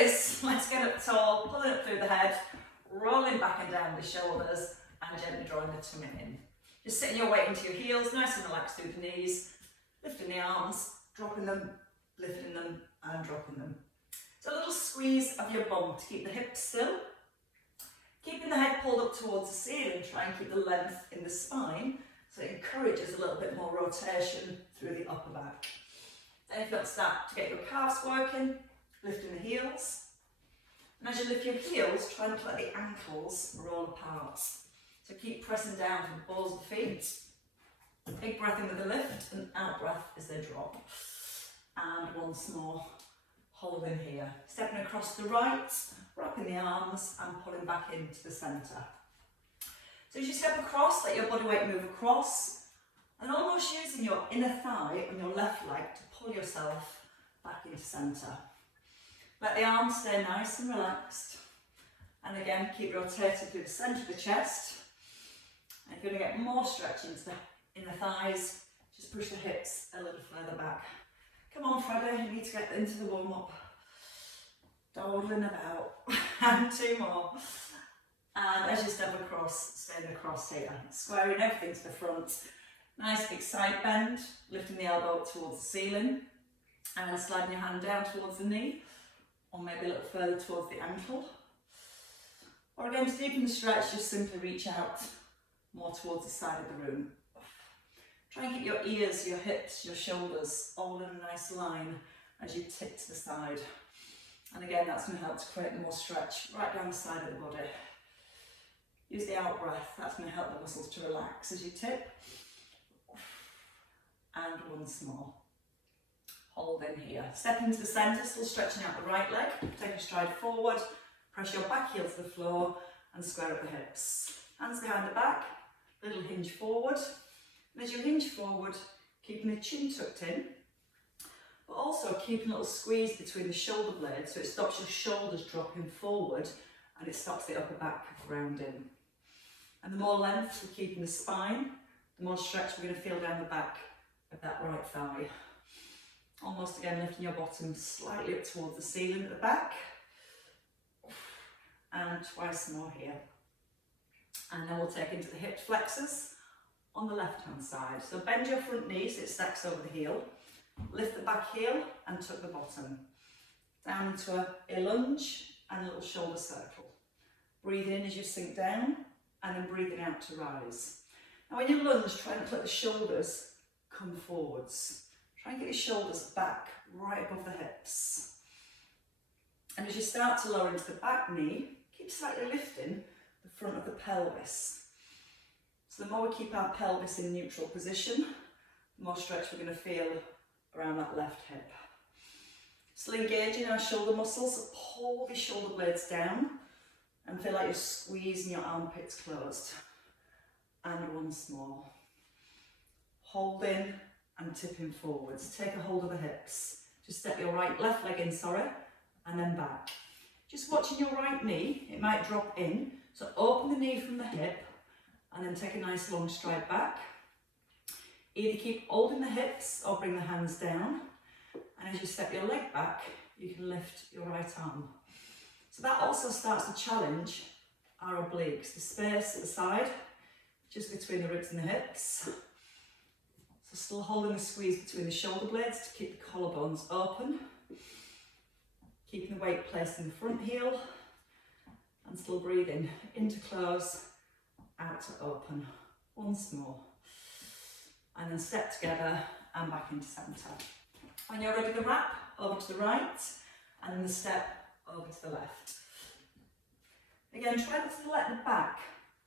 is. Let's get up tall, pulling up through the head, rolling back and down the shoulders, and gently drawing the tummy in. Just sitting your weight into your heels, nice and relaxed through the knees, lifting the arms, dropping them, lifting them, and dropping them. So a little squeeze of your bum to keep the hips still. Keeping the head pulled up towards the ceiling, try and keep the length in the spine, so it encourages a little bit more rotation through the upper back. Then if you want to start to get your calves working, lifting the heels. And as you lift your heels, try not to let the ankles roll apart. So keep pressing down to the balls of the feet. Big breath in with the lift and out breath as they drop. And once more, hold in here. Stepping across to the right, wrapping the arms and pulling back into the centre. So as you step across, let your body weight move across and almost using your inner thigh on your left leg to pull yourself back into centre. Let the arms stay nice and relaxed. And again, keep rotating through the centre of the chest. And if you're going to get more stretch into the inner thighs, just push the hips a little further back. Come on, Freddie, you need to get into the warm-up. Dawdling about. And two more. And as you step across, staying across here. Squaring everything to the front. Nice big side bend, lifting the elbow towards the ceiling. And sliding your hand down towards the knee. Or maybe a little further towards the ankle. Or again, to deepen the stretch, just simply reach out more towards the side of the room. Try and keep your ears, your hips, your shoulders all in a nice line as you tip to the side. And again, that's going to help to create more stretch right down the side of the body. Use the out breath, that's going to help the muscles to relax as you tip. And once more. Hold in here. Step into the centre, still stretching out the right leg. Take a stride forward, press your back heel to the floor and square up the hips. Hands behind the back, little hinge forward. And as you hinge forward, keeping the chin tucked in, but also keeping a little squeeze between the shoulder blades so it stops your shoulders dropping forward and it stops the upper back rounding. And the more length we keep in the spine, the more stretch we're going to feel down the back of that right thigh. Almost again lifting your bottom slightly up towards the ceiling at the back. And twice more here. And then we'll take into the hip flexors on the left hand side. So bend your front knee so it stacks over the heel. Lift the back heel and tuck the bottom. Down into a lunge and a little shoulder circle. Breathe in as you sink down and then breathing out to rise. Now when you lunge, try and let the shoulders come forwards. Try and get your shoulders back right above the hips. And as you start to lower into the back knee, keep slightly lifting the front of the pelvis. So the more we keep our pelvis in neutral position, the more stretch we're going to feel around that left hip. Still engaging our shoulder muscles, so pull the shoulder blades down and feel like you're squeezing your armpits closed. And once more. Holding and tipping forwards. Take a hold of the hips. Just step your left leg in, and then back. Just watching your right knee, it might drop in. So open the knee from the hip and then take a nice long stride back. Either keep holding the hips or bring the hands down. And as you step your leg back, you can lift your right arm. So that also starts to challenge our obliques, the space at the side, just between the ribs and the hips. So still holding the squeeze between the shoulder blades to keep the collarbones open. Keeping the weight placed in the front heel. And still breathing in to close, out to open. Once more. And then step together and back into centre. When you're ready to wrap, over to the right, and then the step over to the left. Again, try not to let the back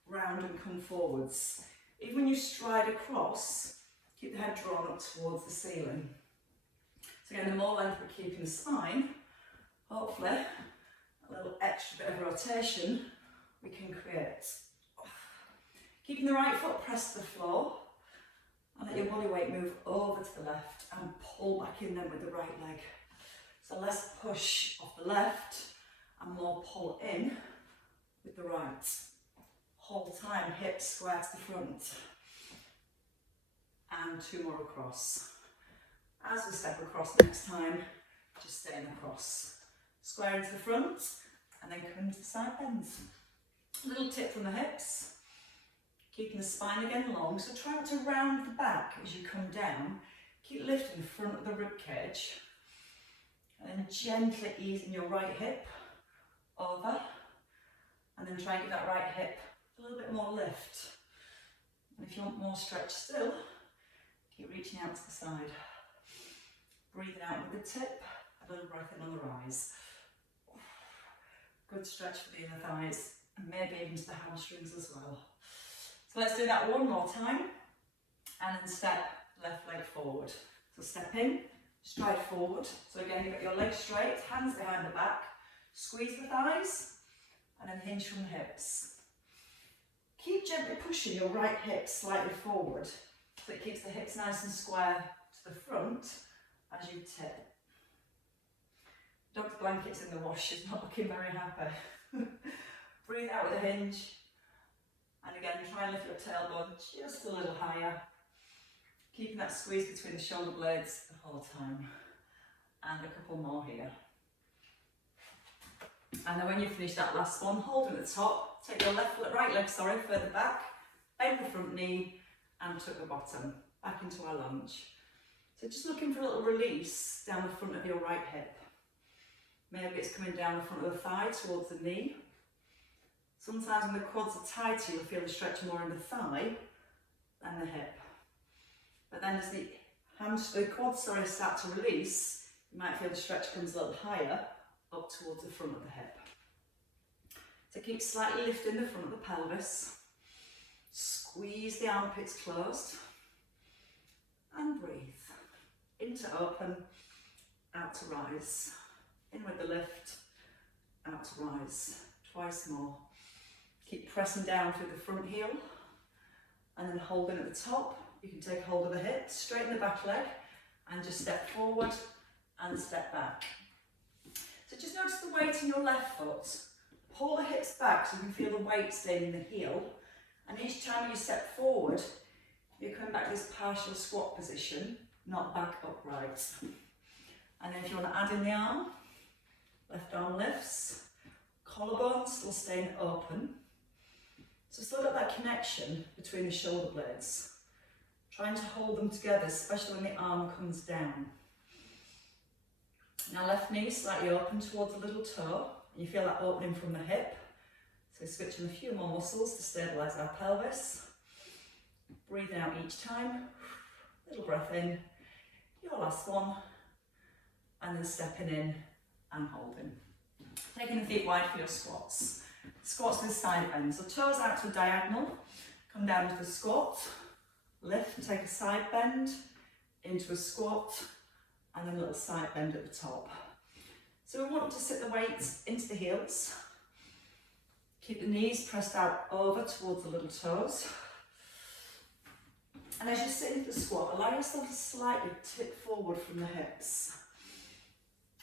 round and come forwards. Even when you stride across, keep the head drawn up towards the ceiling. So again, the more length we keep in the spine, hopefully, a little extra bit of rotation we can create. Keeping the right foot pressed to the floor, and let your body weight move over to the left and pull back in then with the right leg. So less push off the left and more pull in with the right. Whole time, hips square to the front. And two more across. As we step across next time, just staying across. square into the front, and then come into the side bends. A little tip from the hips, keeping the spine again long, so try not to round the back as you come down. Keep lifting the front of the rib cage, and then gently easing your right hip over, and then try and give that right hip a little bit more lift. And if you want more stretch still, keep reaching out to the side. Breathing out with the tip, a little breath in on the rise. Good stretch for the inner thighs, and maybe even to the hamstrings as well. So let's do that one more time, and then step left leg forward. So step in, stride forward. So again, you've got your legs straight, hands behind the back, squeeze the thighs, and then hinge from the hips. Keep gently pushing your right hip slightly forward, so it keeps the hips nice and square to the front as you tip. Dog's blanket's in the wash, she's not looking very happy. Breathe out with a hinge, and again try and lift your tailbone just a little higher, keeping that squeeze between the shoulder blades the whole time. And a couple more here. And then when you finish that last one, hold at the top, take your right leg further back, bend the front knee and tuck the bottom, back into our lunge. So just looking for a little release down the front of your right hip. Maybe it's coming down the front of the thigh towards the knee. Sometimes when the quads are tighter, you'll feel the stretch more in the thigh than the hip. But then as the quads start to release, you might feel the stretch comes a little higher up towards the front of the hip. So keep slightly lifting the front of the pelvis. Squeeze the armpits closed. And breathe. In to open, out to rise. In with the lift, out to rise. Twice more. Keep pressing down through the front heel, and then holding at the top. You can take hold of the hips, straighten the back leg, and just step forward and step back. So just notice the weight in your left foot. Pull the hips back so you can feel the weight staying in the heel, and each time you step forward, you're coming back to this partial squat position, not back upright. And then if you want to add in the arm, left arm lifts, collarbone still staying open. So still got that connection between the shoulder blades. Trying to hold them together, especially when the arm comes down. Now left knee slightly open towards the little toe. And you feel that opening from the hip. So switching a few more muscles to stabilise our pelvis. Breathing out each time. Little breath in. Your last one. And then stepping in and holding. Taking the feet wide for your squats. Squats with side bends. So toes out to a diagonal. Come down to the squat. Lift, take a side bend into a squat, and then a little side bend at the top. So we want to sit the weights into the heels. Keep the knees pressed out over towards the little toes. And as you sit into the squat, allow yourself to slightly tip forward from the hips.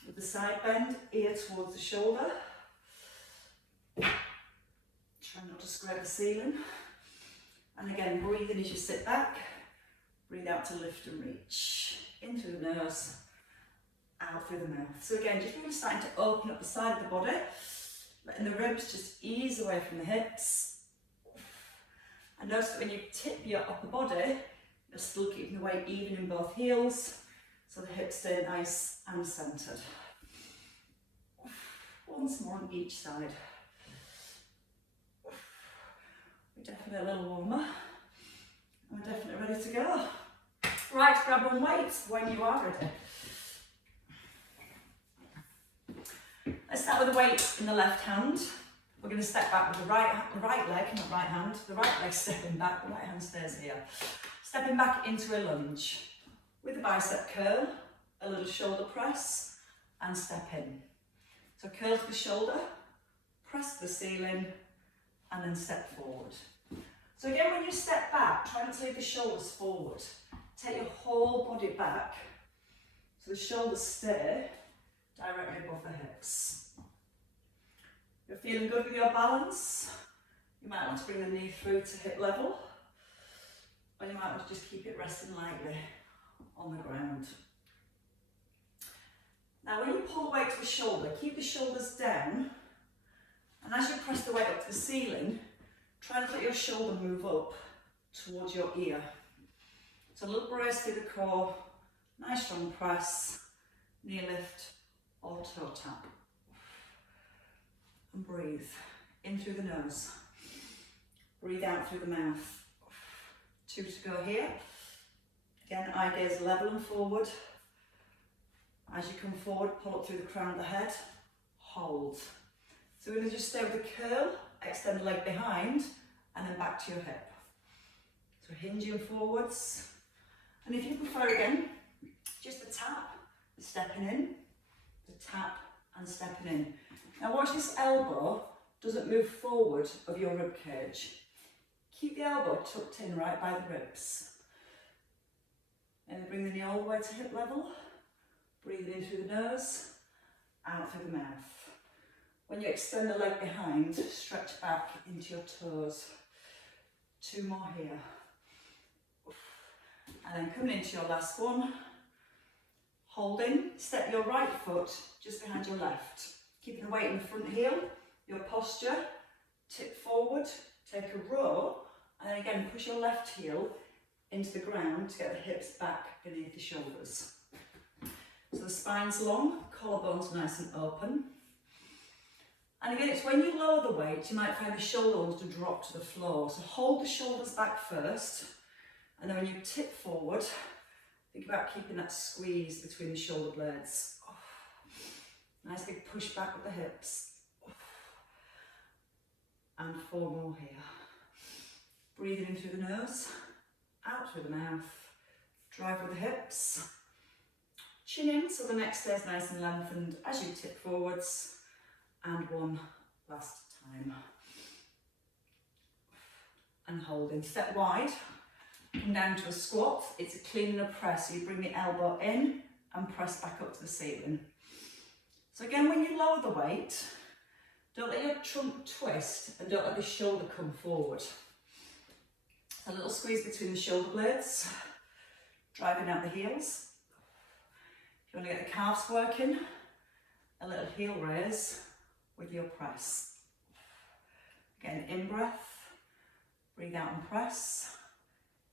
With the side bend, ear towards the shoulder. Try not to scrape the ceiling. And again, breathe in as you sit back. Breathe out to lift and reach. In through the nose, out through the mouth. So again, just really starting to open up the side of the body. Letting the ribs just ease away from the hips. And notice that when you tip your upper body, you're still keeping the weight even in both heels. So the hips stay nice and centred. Once more on each side. We're definitely a little warmer. We're definitely ready to go. Right, grab on weights when you are ready. Let's start with the weight in the left hand. We're going to step back with the right leg, not right hand. The right leg stepping back, the right hand stays here. Stepping back into a lunge. With a bicep curl, a little shoulder press, and step in. So curl to the shoulder, press to the ceiling, and then step forward. So again, when you step back, try not to leave the shoulders forward. Take your whole body back, so the shoulders stay directly above the hips. You're feeling good with your balance. You might want to bring the knee through to hip level, or you might want to just keep it resting lightly on the ground. Now when you pull the weight to the shoulder, keep the shoulders down, and as you press the weight up to the ceiling, try not to let your shoulder move up towards your ear. So a little brace through the core, nice strong press, knee lift or toe tap. And breathe in through the nose, breathe out through the mouth. 2 to go here. Again, eye gaze level and forward. As you come forward, pull up through the crown of the head, hold. So we're going to just stay with the curl, extend the leg behind, and then back to your hip. So hinging forwards. And if you prefer again, just the tap, the stepping in, the tap and stepping in. Now watch this elbow doesn't move forward of your rib cage. Keep the elbow tucked in right by the ribs. And bring the knee all the way to hip level. Breathe in through the nose, out through the mouth. When you extend the leg behind, stretch back into your toes. 2 more here. And then coming into your last one. Holding, step your right foot just behind your left. Keeping the weight in the front heel, your posture, tip forward, take a row, and then again push your left heel into the ground to get the hips back beneath the shoulders. So the spine's long, collarbones nice and open. And again, it's when you lower the weight, you might find the shoulder wants to drop to the floor. So hold the shoulders back first, and then when you tip forward, think about keeping that squeeze between the shoulder blades. Nice big push back with the hips. And 4 more here. Breathing in through the nose, out through the mouth. Drive with the hips. Chin in so the neck stays nice and lengthened as you tip forwards. And 1 last time. And holding. Step wide. Come down to a squat. It's a clean and a press. So you bring the elbow in and press back up to the ceiling. So again, when you lower the weight, don't let your trunk twist and don't let the shoulder come forward. A little squeeze between the shoulder blades, driving out the heels. If you want to get the calves working, a little heel raise with your press. Again, in breath, breathe out and press,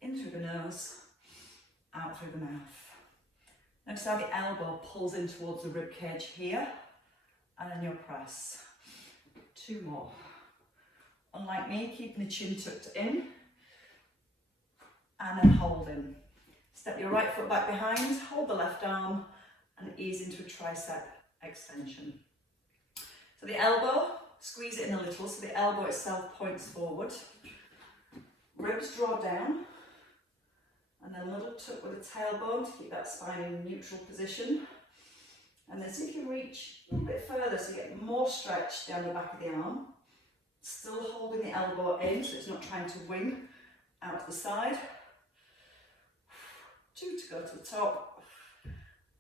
in through the nose, out through the mouth. Notice how the elbow pulls in towards the rib cage here, and then your press. 2 more. Unlike me, keeping the chin tucked in, and then holding. Step your right foot back behind, hold the left arm, and ease into a tricep extension. So the elbow, squeeze it in a little, so the elbow itself points forward. Ribs draw down. And then a little tuck with the tailbone to keep that spine in a neutral position. And then see if you can reach a little bit further so you get more stretch down the back of the arm. Still holding the elbow in so it's not trying to wing out to the side. 2 to go to the top.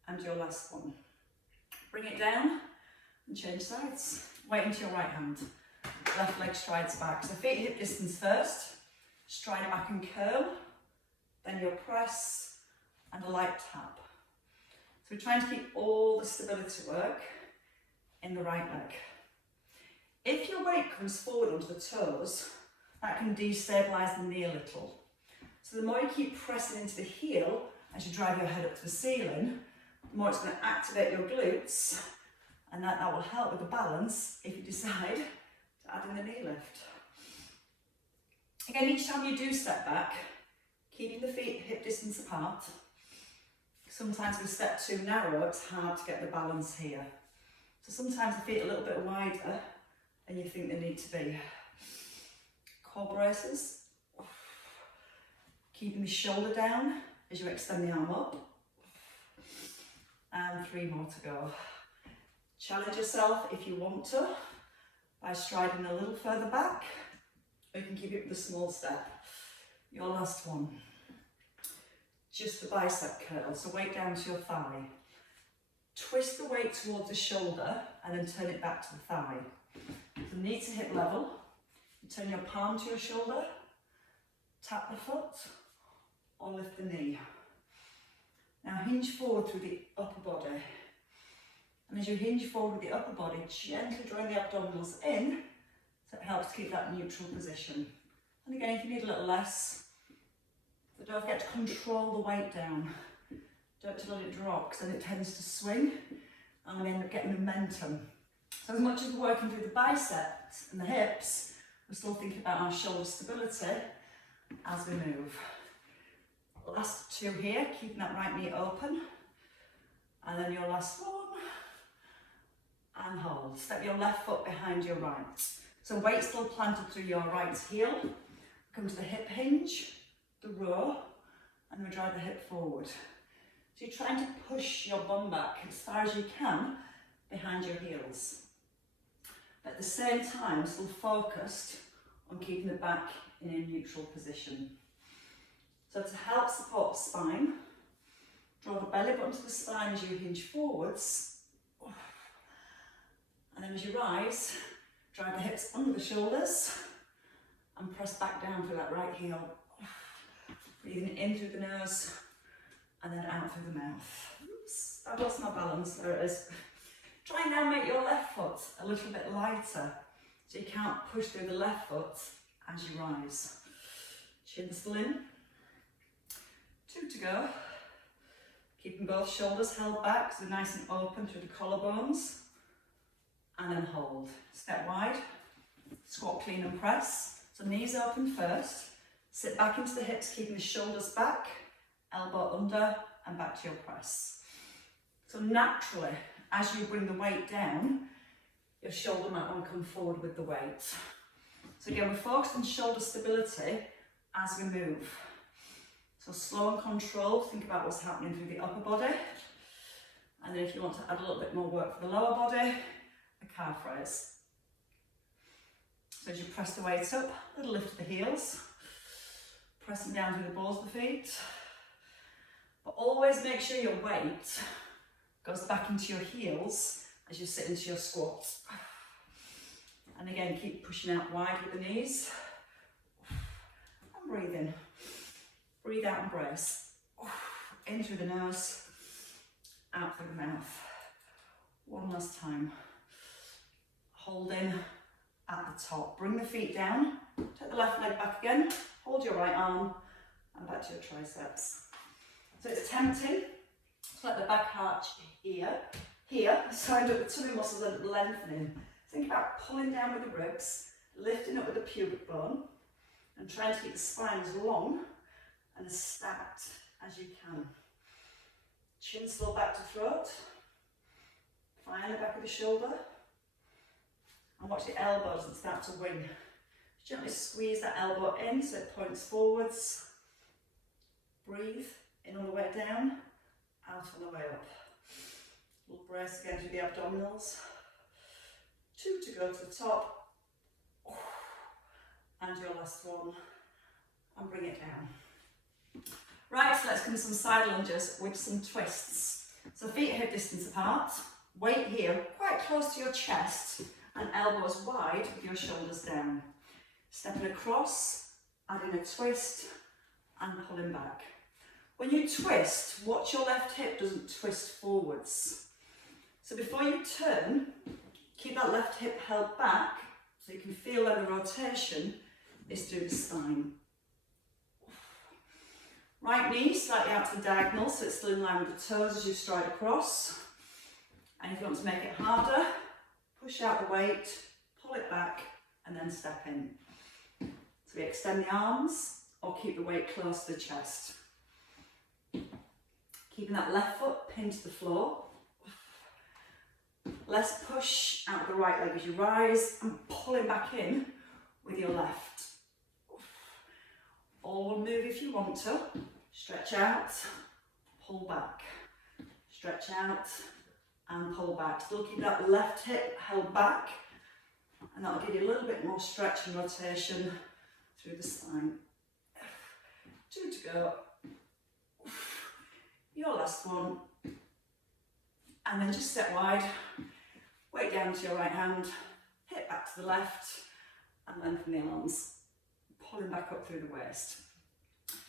And your last one. Bring it down and change sides. Weight into your right hand. Left leg strides back. So feet hip distance first. Stride back and curl. Then your press and a light tap. So we're trying to keep all the stability work in the right leg. If your weight comes forward onto the toes, that can destabilize the knee a little. So the more you keep pressing into the heel as you drive your head up to the ceiling, the more it's going to activate your glutes, and that will help with the balance if you decide to add in the knee lift. Again, each time you do step back, keeping the feet hip distance apart. Sometimes with step too narrow, it's hard to get the balance here. So sometimes the feet are a little bit wider than you think they need to be. Core braces. Keeping the shoulder down as you extend the arm up. And 3 more to go. Challenge yourself if you want to by striding a little further back, or you can keep it with a small step. Your last one. Just the bicep curl, so weight down to your thigh. Twist the weight towards the shoulder and then turn it back to the thigh. So knee to hip level. You turn your palm to your shoulder, tap the foot, or lift the knee. Now hinge forward through the upper body. And as you hinge forward with the upper body, gently drawing the abdominals in, so it helps keep that neutral position. And again, if you need a little less, so don't forget to control the weight down. Don't let it drop, because then it tends to swing and we end up getting momentum. So as much as we're working through the biceps and the hips, we're still thinking about our shoulder stability as we move. Last two here, keeping that right knee open. And then your last one. And hold. Step your left foot behind your right. So weight still planted through your right heel. Come to the hip hinge, the row, and we drive the hip forward. So you're trying to push your bum back as far as you can behind your heels. But at the same time, still focused on keeping the back in a neutral position. So to help support the spine, draw the belly button to the spine as you hinge forwards. And then as you rise, drive the hips under the shoulders and press back down through that right heel. Breathing in through the nose and then out through the mouth. Oops, I've lost my balance, there it is. Try and now make your left foot a little bit lighter so you can't push through the left foot as you rise. Chin still in. 2 to go. Keeping both shoulders held back so they're nice and open through the collarbones. And then hold. Step wide, squat, clean and press. So knees open first. Sit back into the hips, keeping the shoulders back, elbow under and back to your press. So naturally, as you bring the weight down, your shoulder might want to come forward with the weight. So again, we're focused on shoulder stability as we move. So slow and controlled, think about what's happening through the upper body. And then if you want to add a little bit more work for the lower body, a calf raise. So as you press the weight up, a little lift of the heels, pressing down through the balls of the feet. But always make sure your weight goes back into your heels as you sit into your squat. And again, keep pushing out wide with the knees. And breathe in. Breathe out and brace. In through the nose, out through the mouth. One last time. Hold in at the top. Bring the feet down. Take the left leg back again. Hold your right arm and back to your triceps. So it's tempting to let the back arch here, so the tummy muscles are lengthening. Think about pulling down with the ribs, lifting up with the pubic bone, and trying to keep the spine as long and as stacked as you can. Chin still back to throat. Find the back of the shoulder. And watch the elbows and start to wing. Gently squeeze that elbow in so it points forwards. Breathe in on the way down, out on the way up. Little brace again through the abdominals. 2 to go to the top. And your last one. And bring it down. Right, so let's come to some side lunges with some twists. So feet hip distance apart. Weight here, quite close to your chest. And elbows wide with your shoulders down. Stepping across, adding a twist and pulling back. When you twist, watch your left hip doesn't twist forwards. So before you turn, keep that left hip held back so you can feel that the rotation is through the spine. Right knee slightly out to the diagonal so it's still in line with the toes as you stride across. And if you want to make it harder, push out the weight, pull it back, and then step in. So we extend the arms or keep the weight close to the chest. Keeping that left foot pinned to the floor. Less push out of the right leg as you rise and pulling back in with your left. All one move if you want to. Stretch out, pull back. Stretch out, and pull back. Still keep that left hip held back, and that'll give you a little bit more stretch and rotation through the spine. 2 to go. Your last one. And then just step wide, weight down to your right hand, hip back to the left, and lengthen the arms, pulling back up through the waist.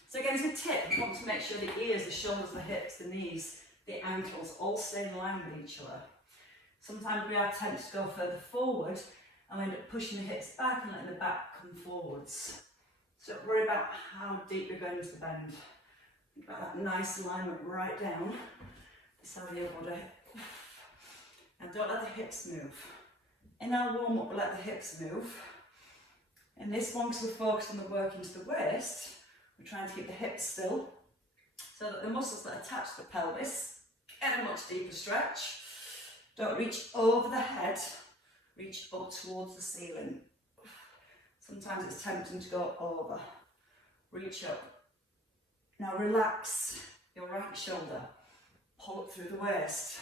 So again, as a tip, you want to make sure the ears, the shoulders, the hips, the knees, the ankles all stay in line with each other. Sometimes we are tempted to go further forward and we end up pushing the hips back and letting the back come forwards. So don't worry about how deep you're going into the bend. Think about that nice alignment right down the side of your body. And don't let the hips move. In our warm up, we let the hips move. In this one, because we're focused on the work into the waist, we're trying to keep the hips still so that the muscles that attach to the pelvis get a much deeper stretch. Don't reach over the head, reach up towards the ceiling. Sometimes it's tempting to go over. Reach up. Now relax your right shoulder. Pull up through the waist.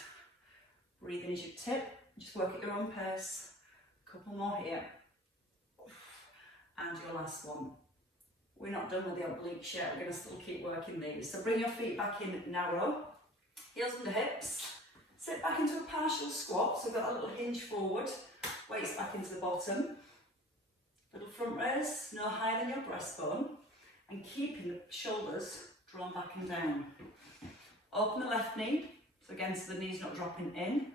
Breathe in as you tip. Just work at your own pace. A couple more here. And your last one. We're not done with the obliques yet. We're going to still keep working these. So bring your feet back in narrow. Heels under hips. Sit back into a partial squat. So we've got a little hinge forward. Weights back into the bottom. Little front raise, no higher than your breastbone. And keeping the shoulders drawn back and down. Open the left knee. So again, so the knee's not dropping in.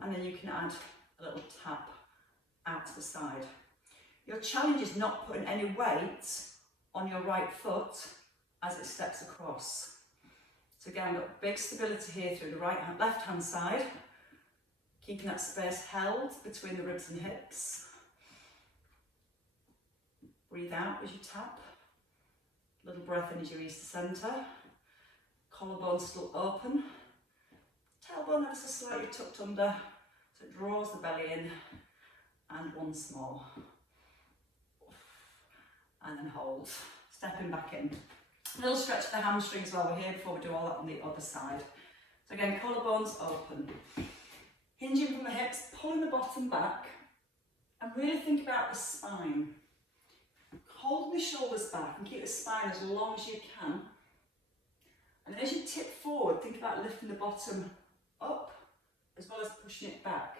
And then you can add a little tap out to the side. Your challenge is not putting any weight on your right foot as it steps across. So again, we've got big stability here through the left hand side. Keeping that space held between the ribs and hips. Breathe out as you tap. Little breath in as you ease to centre. Collarbone still open. Tailbone ever so slightly tucked under, so it draws the belly in. And once more. And then hold. Stepping back in. A little stretch of the hamstrings while we're here before we do all that on the other side. So again, collarbones open. Hinging from the hips, pulling the bottom back. And really think about the spine. Hold the shoulders back and keep the spine as long as you can. And then as you tip forward, think about lifting the bottom up as well as pushing it back.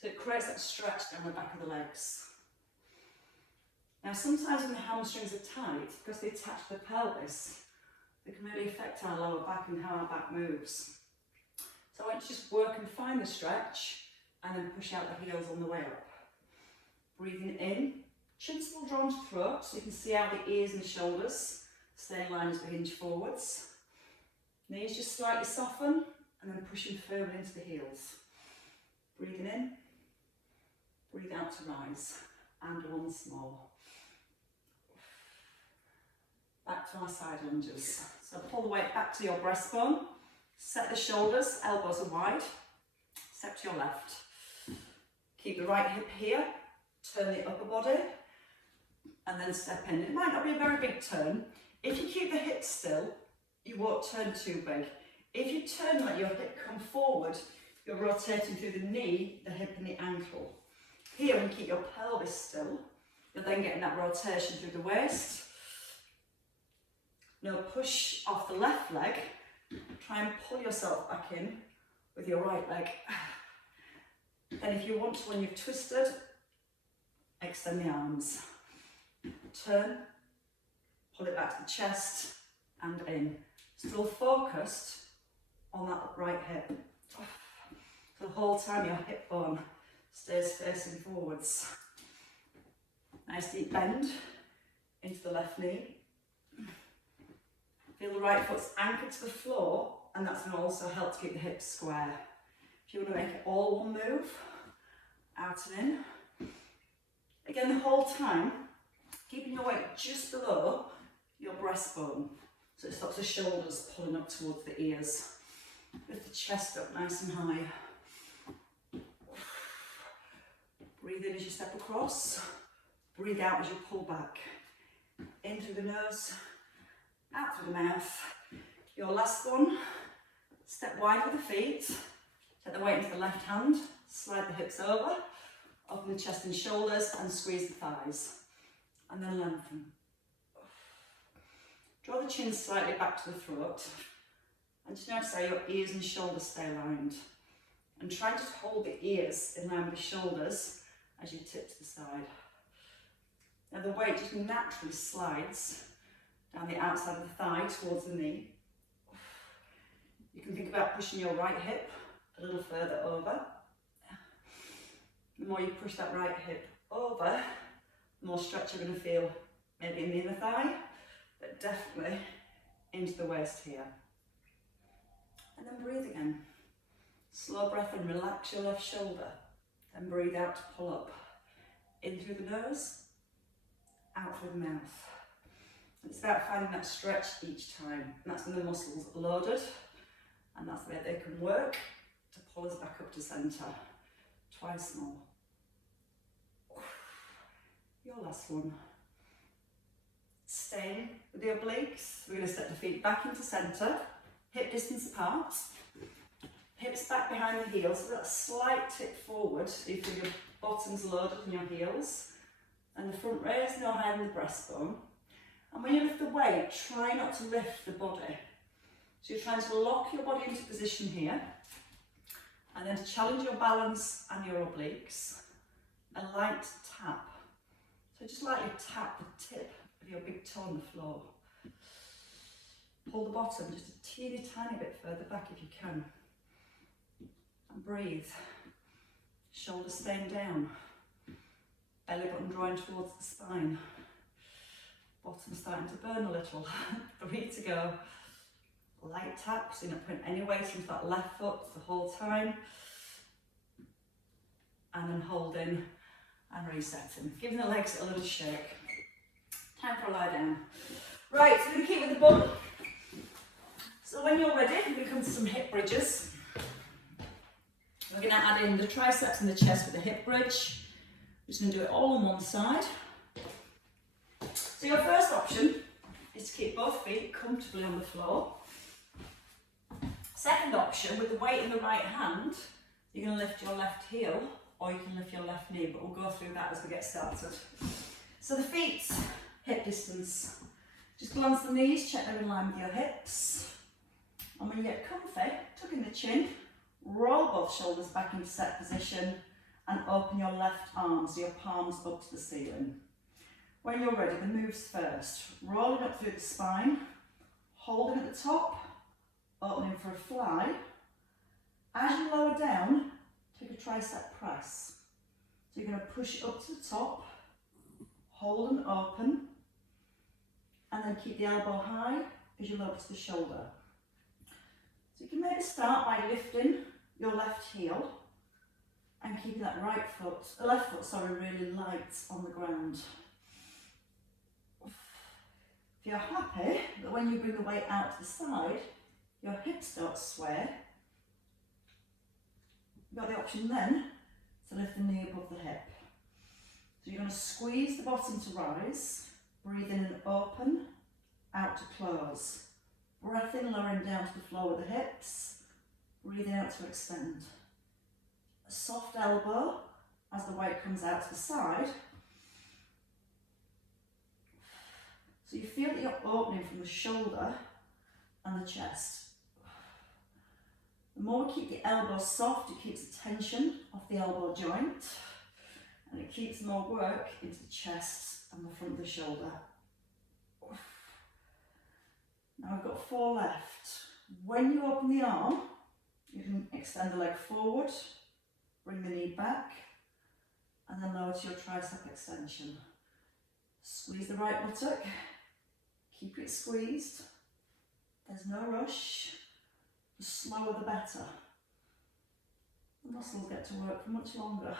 So it creates that stretch down the back of the legs. Now sometimes when the hamstrings are tight, because they attach to the pelvis, they can really affect our lower back and how our back moves. So I want you to just work and find the stretch and then push out the heels on the way up. Breathing in, chin still drawn to throat, so you can see out the ears and the shoulders stay in line as we hinge forwards. Knees just slightly soften and then pushing further into the heels. Breathing in, breathe out to rise, and once more. Back to our side lunges. So pull the weight back to your breastbone, set the shoulders, elbows are wide, step to your left. Keep the right hip here, turn the upper body, and then step in. It might not be a very big turn. If you keep the hips still, you won't turn too big. If you turn, let your hip come forward, you're rotating through the knee, the hip and the ankle. Here, when you keep your pelvis still, you're then getting that rotation through the waist. Now push off the left leg, try and pull yourself back in with your right leg. Then if you want to, when you've twisted, extend the arms. Turn, pull it back to the chest and in. Still focused on that right hip. So the whole time your hip bone stays facing forwards. Nice deep bend into the left knee. Feel the right foot's anchored to the floor, and that's going to also help to keep the hips square. If you want to make it all one move, out and in. Again, the whole time, keeping your weight just below your breastbone. So it stops the shoulders pulling up towards the ears. Lift the chest up nice and high. Breathe in as you step across. Breathe out as you pull back. In through the nose, out through the mouth. Your last one, step wide with the feet. Take the weight into the left hand, slide the hips over, open the chest and shoulders and squeeze the thighs. And then lengthen. Draw the chin slightly back to the throat. And just notice how your ears and shoulders stay aligned. And try to hold the ears in line with the shoulders as you tip to the side. Now the weight just naturally slides down the outside of the thigh towards the knee. You can think about pushing your right hip a little further over. the more you push that right hip over, the more stretch you're going to feel, maybe in the inner thigh, but definitely into the waist here. And then breathe again. Slow breath and relax your left shoulder. Then breathe out to pull up. In through the nose, out through the mouth. It's about finding that stretch each time. And that's when the muscles are loaded. And that's where they can work to pull us back up to centre. Twice more. Your last one. Staying with the obliques. We're going to step the feet back into centre. Hip distance apart. Hips back behind the heels. So that slight tip forward. So you feel your bottom's loaded in your heels. And the front raised no higher than the breastbone. And when you lift the weight, try not to lift the body. So you're trying to lock your body into position here. And then to challenge your balance and your obliques. A light tap. So just lightly tap the tip of your big toe on the floor. Pull the bottom just a teeny tiny bit further back if you can. And breathe. Shoulders staying down. Belly button drawing towards the spine. Bottom starting to burn a little. 3 to go. Light tap, so you're not putting any weight into that left foot the whole time. And then holding and resetting. Giving the legs a little shake. Time for a lie down. Right, so we're going to keep with the bum. So when you're ready, we're going to come to some hip bridges. We're going to add in the triceps and the chest with the hip bridge. We're just going to do it all on one side. So your first option is to keep both feet comfortably on the floor. Second option, with the weight in the right hand, you're going to lift your left heel or you can lift your left knee, but we'll go through that as we get started. So the feet, hip distance. Just glance the knees, check they're in line with your hips. And when you get comfy, tuck in the chin, roll both shoulders back into set position and open your left arm so your palms up to the ceiling. When you're ready, the moves first. Rolling up through the spine, holding at the top, opening for a fly. As you lower down, take a tricep press. So you're going to push up to the top, hold and open, and then keep the elbow high as you lower to the shoulder. So you can maybe start by lifting your left heel and keeping that left foot really light on the ground. If you're happy that when you bring the weight out to the side, your hips don't sway, you've got the option then to lift the knee above the hip. So you're going to squeeze the bottom to rise, breathe in and open, out to close. Breath in, lowering down to the floor with the hips, breathing out to extend. A soft elbow as the weight comes out to the side. So you feel that you're opening from the shoulder and the chest. The more we keep the elbow soft, it keeps the tension off the elbow joint, and it keeps more work into the chest and the front of the shoulder. Now we've got 4 left. When you open the arm, you can extend the leg forward, bring the knee back, and then lower to your tricep extension. Squeeze the right buttock, keep it squeezed. There's no rush. The slower the better. The muscles get to work for much longer.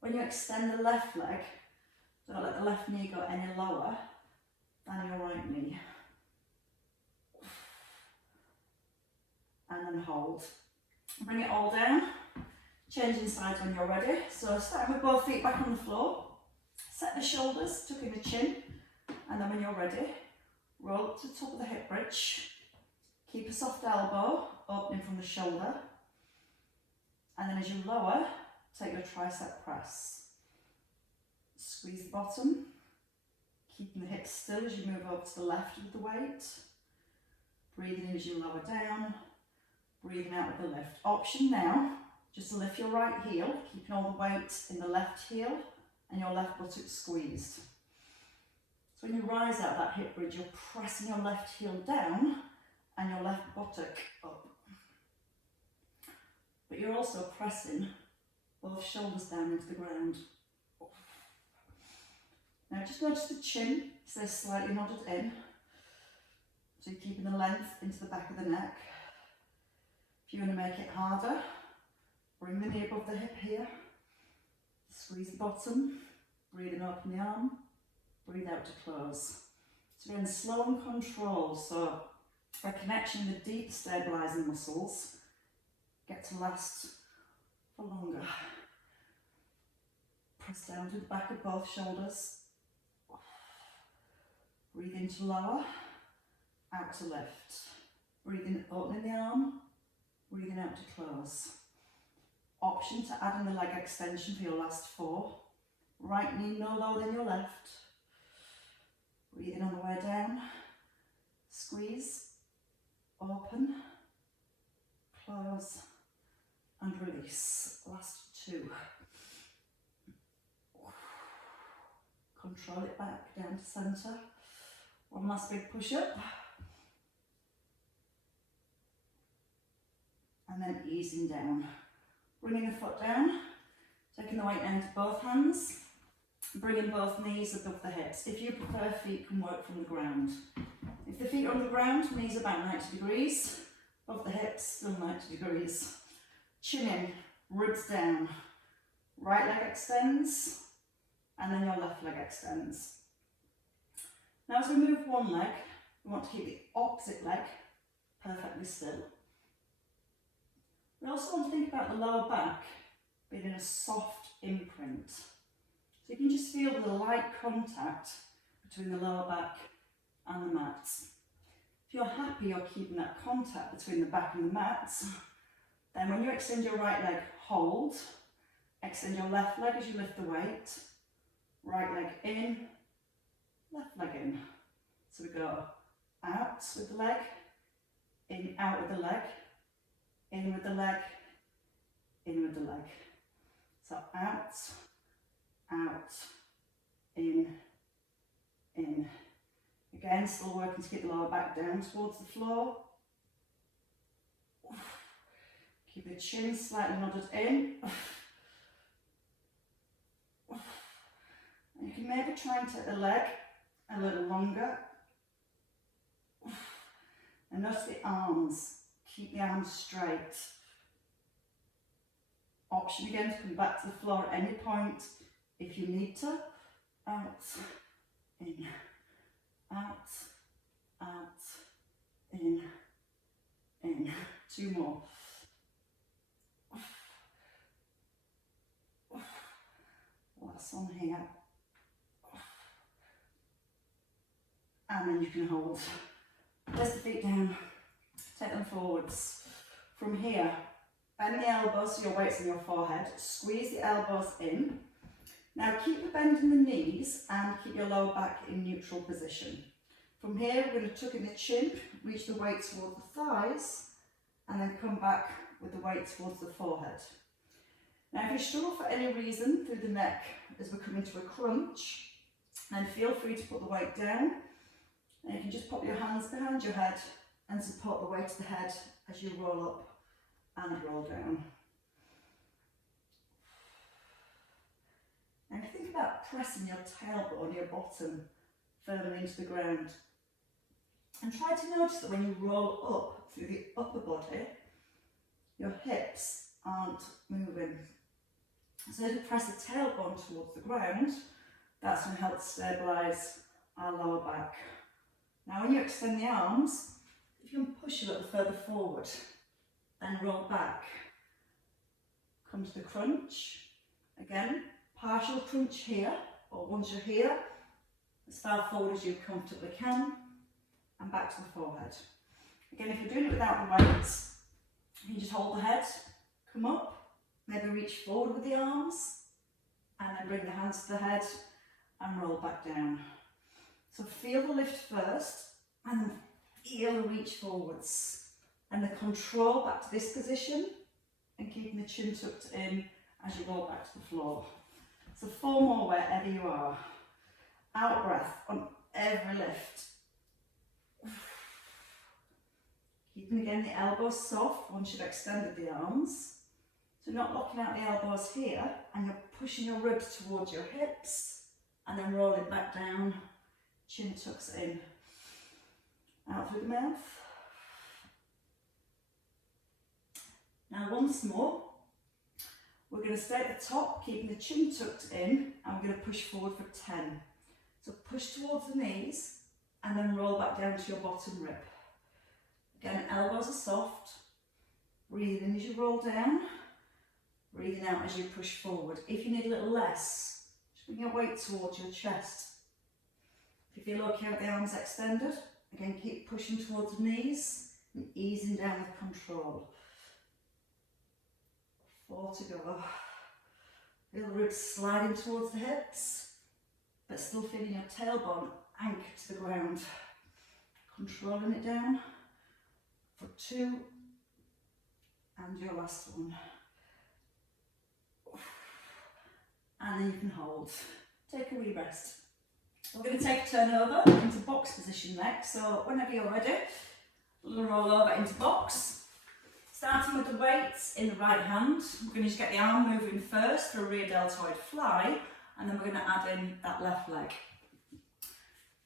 When you extend the left leg, don't let the left knee go any lower than your right knee. And then hold. Bring it all down. Changing sides when you're ready. So starting with both feet back on the floor. Set the shoulders, tuck in the chin. And then when you're ready, roll up to the top of the hip bridge. Keep a soft elbow opening from the shoulder. And then as you lower, take your tricep press. Squeeze the bottom. Keeping the hips still as you move over to the left with the weight. Breathing in as you lower down. Breathing out with the lift. Option now, just to lift your right heel, keeping all the weight in the left heel and your left buttock squeezed. So when you rise out of that hip bridge, you're pressing your left heel down and your left buttock up. But you're also pressing both shoulders down into the ground. Now just notice the chin stays slightly nodded in, so you're keeping the length into the back of the neck. If you want to make it harder, bring the knee above the hip here, squeeze the bottom, breathe in, open the arm, breathe out to close. So again, slow and controlled, so by connection with the deep stabilising muscles, get to last for longer. Press down to the back of both shoulders. Breathe in to lower, out to lift. Breathe in, opening the arm, breathing out to close. Option to add in the leg extension for your last 4. Right knee no lower than your left. Breathing on the way down. Squeeze, open, close, and release. Last 2. Control it back down to centre. One last big push up. And then easing down. Bringing the foot down, taking the weight down to both hands, bringing both knees above the hips. If you prefer, feet can work from the ground. If the feet are on the ground, knees about 90 degrees, above the hips, still 90 degrees. Chin in, ribs down, right leg extends, and then your left leg extends. Now as we move one leg, we want to keep the opposite leg perfectly still. We also want to think about the lower back being in a soft imprint. So you can just feel the light contact between the lower back and the mats. If you're happy you're keeping that contact between the back and the mats, then when you extend your right leg, hold. Extend your left leg as you lift the weight. Right leg in, left leg in. So we go out with the leg, in, out with the leg, in with the leg, in with the leg. So out, out, in. Again, still working to get the lower back down towards the floor. Keep the chin slightly nodded in. And you can maybe try and take the leg a little longer. And notice the arms. Keep the arms straight. Option again to come back to the floor at any point if you need to. Out, in, out, out, in. 2 more. Last one here. And then you can hold. Press the feet down. Take them forwards. From here, bend the elbows so your weight's on your forehead. Squeeze the elbows in. Now keep the bend in the knees and keep your lower back in neutral position. From here, we're going to tuck in the chin, reach the weight towards the thighs, and then come back with the weight towards the forehead. Now if you struggle for any reason through the neck as we come into a crunch, then feel free to put the weight down. And you can just pop your hands behind your head and support the weight of the head as you roll up and roll down. And think about pressing your tailbone, your bottom, firmly into the ground. And try to notice that when you roll up through the upper body, your hips aren't moving. So as we press the tailbone towards the ground, that's going to help stabilise our lower back. Now when you extend the arms, if you can push a little further forward and roll back, come to the crunch. Again, partial crunch here, or once you're here, as far forward as you comfortably can, and back to the forehead. Again, if you're doing it without the weights, you just hold the head, come up, maybe reach forward with the arms, and then bring the hands to the head and roll back down. So feel the lift first, and feel the reach forwards, and the control back to this position, and keeping the chin tucked in as you roll back to the floor. So 4 more wherever you are. Out breath on every lift. Keeping again the elbows soft once you've extended the arms. So not locking out the elbows here, and you're pushing your ribs towards your hips, and then rolling back down, chin tucks in, out through the mouth. Now once more, we're going to stay at the top, keeping the chin tucked in, and we're going to push forward for 10. So push towards the knees, and then roll back down to your bottom rib. Again, elbows are soft. Breathe in as you roll down. Breathing out as you push forward. If you need a little less, just bring your weight towards your chest. If you feel okay with the arms extended, again keep pushing towards the knees and easing down with control. 4 to go. Feel the ribs sliding towards the hips, but still feeling your tailbone anchored to the ground. Controlling it down for 2, and your last one. And then you can hold. Take a wee rest. We're going to take a turn over into box position next, so whenever you're ready, we'll roll over into box. Starting with the weights in the right hand, we're going to just get the arm moving first for a rear deltoid fly, and then we're going to add in that left leg.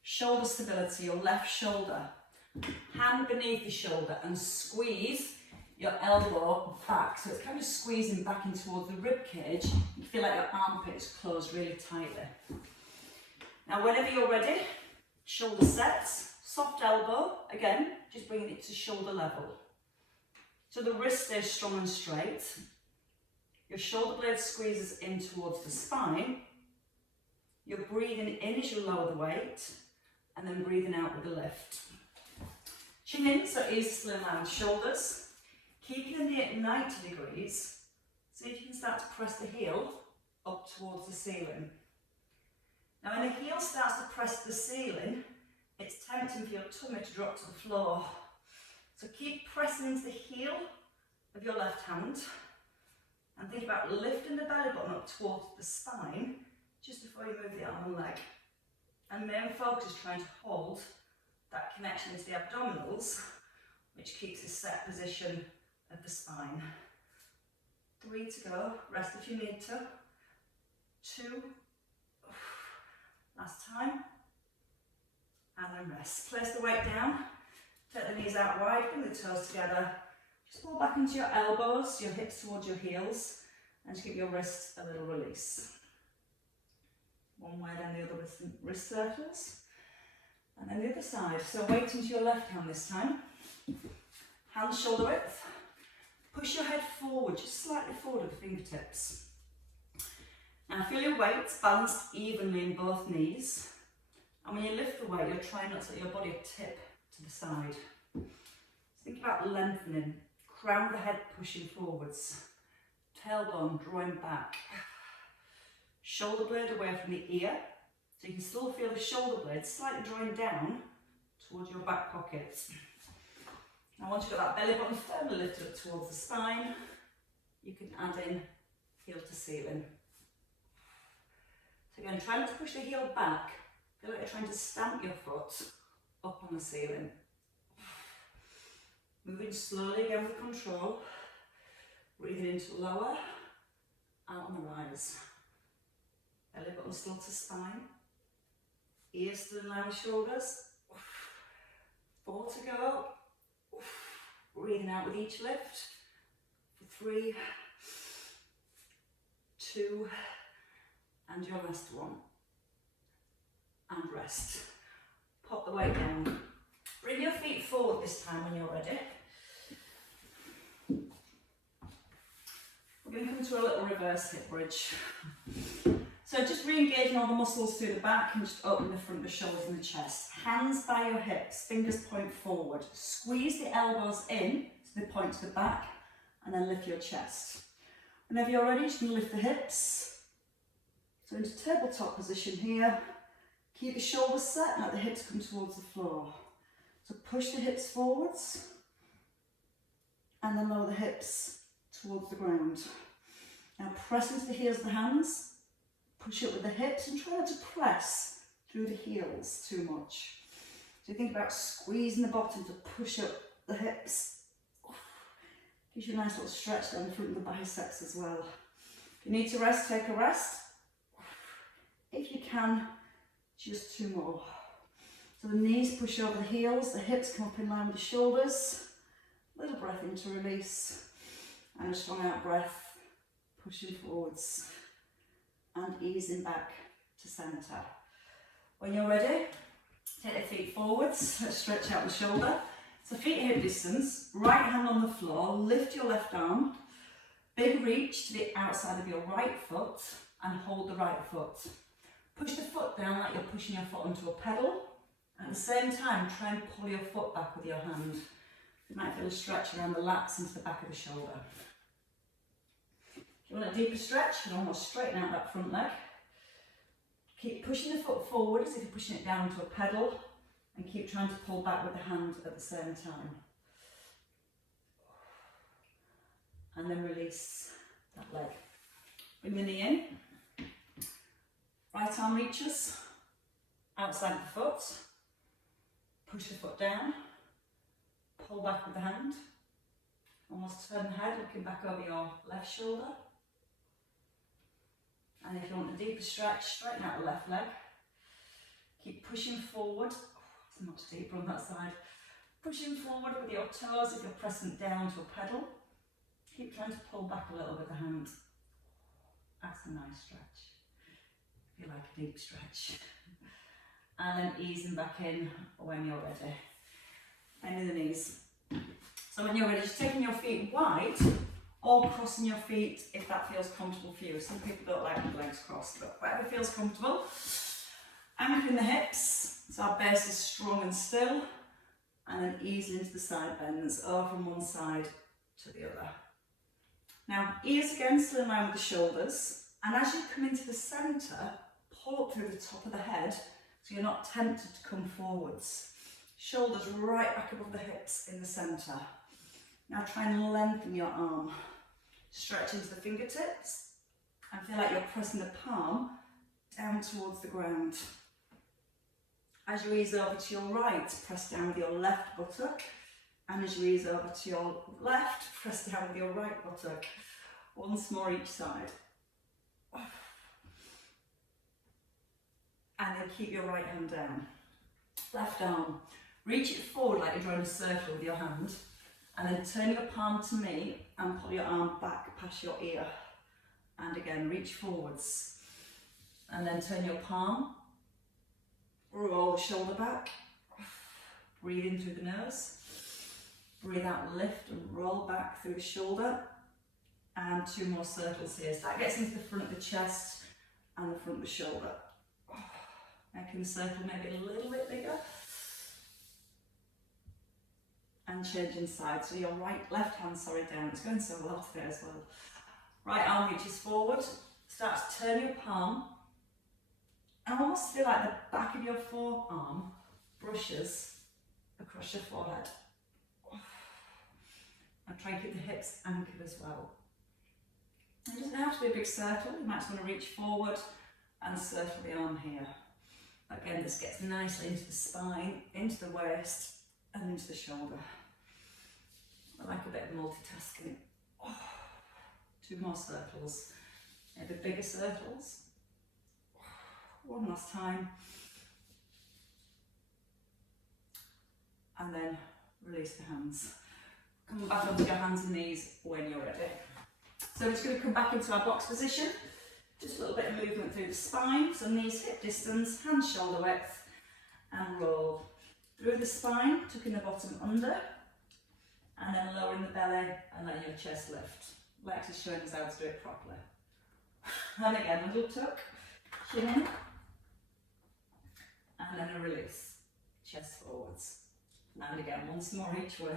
Shoulder stability, your left shoulder. Hand beneath the shoulder and squeeze your elbow back, so it's kind of squeezing back in towards the rib cage. You feel like your armpit is closed really tightly. Now whenever you're ready, shoulder sets, soft elbow, again, just bringing it to shoulder level. So the wrist stays strong and straight. Your shoulder blade squeezes in towards the spine. You're breathing in as you lower the weight, and then breathing out with a lift. Chin in, so easy to slim down shoulders. Keeping the knee at 90 degrees, so you can start to press the heel up towards the ceiling. Now when the heel starts to press the ceiling, it's tempting for your tummy to drop to the floor. So keep pressing into the heel of your left hand, and think about lifting the belly button up towards the spine, just before you move the arm and leg. And main focus is trying to hold that connection into the abdominals, which keeps a set position of the spine. 3 to go, rest if you need to. 2, last time, and then rest. Place the weight down, take the knees out wide, bring the toes together, just pull back into your elbows, your hips towards your heels, and just give your wrists a little release. One way, then the other with some wrist circles, and then the other side. So weight into your left hand this time, hands shoulder width. Push your head forward, just slightly forward at the fingertips. Now feel your weight balanced evenly in both knees. And when you lift the weight, you're trying not to let your body tip to the side. So think about lengthening, crown of the head pushing forwards, tailbone drawing back. Shoulder blade away from the ear, so you can still feel the shoulder blade slightly drawing down towards your back pocket. Now once you've got that belly button firmly lifted up towards the spine, you can add in heel to ceiling. So again, try not to push the heel back. Feel like you're trying to stamp your foot up on the ceiling. Moving slowly again with control. Breathing into lower, out on the rise. Belly button still to spine. Ears still in line with shoulders. 4 to go. Breathing out with each lift. For 3, 2, and your last one. And rest. Pop the weight down. Bring your feet forward this time when you're ready. We're going to come to a little reverse hip bridge. So just re-engaging all the muscles through the back and just open the front of the shoulders and the chest. Hands by your hips, fingers point forward. Squeeze the elbows in to the point to the back, and then lift your chest. Whenever you're ready, you can lift the hips. So into tabletop position here. Keep the shoulders set and let the hips come towards the floor. So push the hips forwards, and then lower the hips towards the ground. Now press into the heels of the hands. Push up with the hips and try not to press through the heels too much. So think about squeezing the bottom to push up the hips. Gives you a nice little stretch down the front of the biceps as well. If you need to rest, take a rest. If you can, just 2 more. So the knees push over the heels, the hips come up in line with the shoulders. Little breath in to release, and a strong out breath, pushing forwards and easing back to centre. When you're ready, take the feet forwards, let's stretch out the shoulder. So feet hip distance, right hand on the floor, lift your left arm, big reach to the outside of your right foot and hold the right foot. Push the foot down like you're pushing your foot onto a pedal. At the same time, try and pull your foot back with your hand. You might feel a stretch around the lats into the back of the shoulder. If you want a deeper stretch, you can almost straighten out that front leg. Keep pushing the foot forward as if you're pushing it down to a pedal, and keep trying to pull back with the hand at the same time. And then release that leg. Bring the knee in. Right arm reaches outside of the foot. Push the foot down. Pull back with the hand. Almost turn the head, looking back over your left shoulder. And if you want a deeper stretch, straighten out the left leg. Keep pushing forward. It's much deeper on that side. Pushing forward with your toes if you're pressing down to a pedal. Keep trying to pull back a little with the hand. That's a nice stretch. If you like a deep stretch. And then easing back in when you're ready. Bend in the knees. So when you're ready, just taking your feet wide or crossing your feet if that feels comfortable for you. Some people don't like the legs crossed, but whatever feels comfortable. Anchoring the hips, so our base is strong and still, and then easing into the side bends, over from one side to the other. Now, ears again still in line with the shoulders, and as you come into the centre, pull up through the top of the head so you're not tempted to come forwards. Shoulders right back above the hips in the centre. Now try and lengthen your arm. Stretch into the fingertips and feel like you're pressing the palm down towards the ground. As you ease over to your right, press down with your left buttock. And as you ease over to your left, press down with your right buttock. Once more each side. And then keep your right hand down. Left arm. Reach it forward like you're drawing a circle with your hand. And then turn your palm to me and pull your arm back past your ear. And again, reach forwards. And then turn your palm. Roll the shoulder back. Breathe in through the nose. Breathe out, lift and roll back through the shoulder. And 2 more circles here. So that gets into the front of the chest and the front of the shoulder. Making the circle maybe a little bit bigger. And changing sides. So your left hand, down. It's going so well today as well. Right arm reaches forward. Start to turn your palm. And almost feel like the back of your forearm brushes across your forehead. And try and keep the hips anchored as well. It doesn't have to be a big circle. You might just want to reach forward and circle the arm here. Again, this gets nicely into the spine, into the waist, and into the shoulder. I like a bit of multitasking. 2 more circles. Maybe bigger circles. 1 last time. And then release the hands. Come back onto your hands and knees when you're ready. So we're just going to come back into our box position. Just a little bit of movement through the spine. So knees hip distance, hands shoulder width, and roll. Through the spine, tucking the bottom under, and then lowering the belly and letting your chest lift. Lex is showing us how to do it properly. And again, a little tuck, chin in, and then a release, chest forwards. And again, once more each way.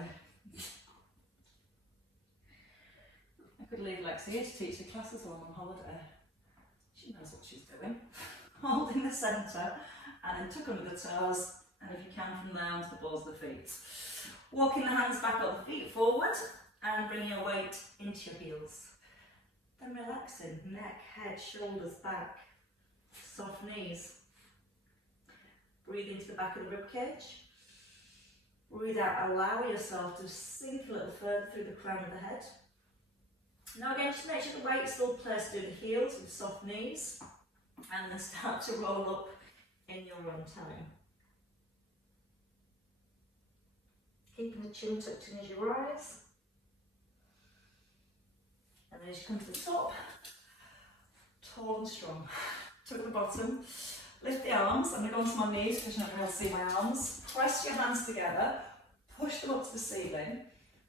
I could leave Lexi here to teach the classes while I'm on holiday. She knows what she's doing. Hold in the centre, and then tuck under the toes, and if you can from there onto the balls of the feet. Walking the hands back up the feet forward, and bring your weight into your heels. Then relaxing, neck, head, shoulders, back, soft knees. Breathe into the back of the rib cage. Breathe out, allow yourself to sink a little further through the crown of the head. Now again, just make sure the weight's still placed through the heels with soft knees, and then start to roll up in your own time. Keeping the chin tucked in as you rise. And then as you come to the top, tall and strong. Tuck the bottom, lift the arms. I'm going to go onto my knees because you're not going to see my arms. Press your hands together, push them up to the ceiling,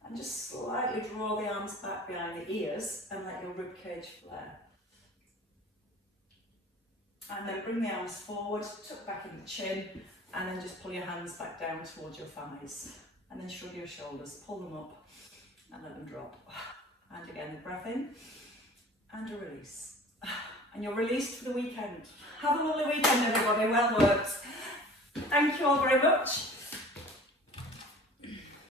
and just slightly draw the arms back behind the ears and let your rib cage flare. And then bring the arms forward, tuck back in the chin, and then just pull your hands back down towards your thighs. And then shrug your shoulders, pull them up, and let them drop. And again, a breath in, and a release. And you're released for the weekend. Have a lovely weekend, everybody. Well worked. Thank you all very much.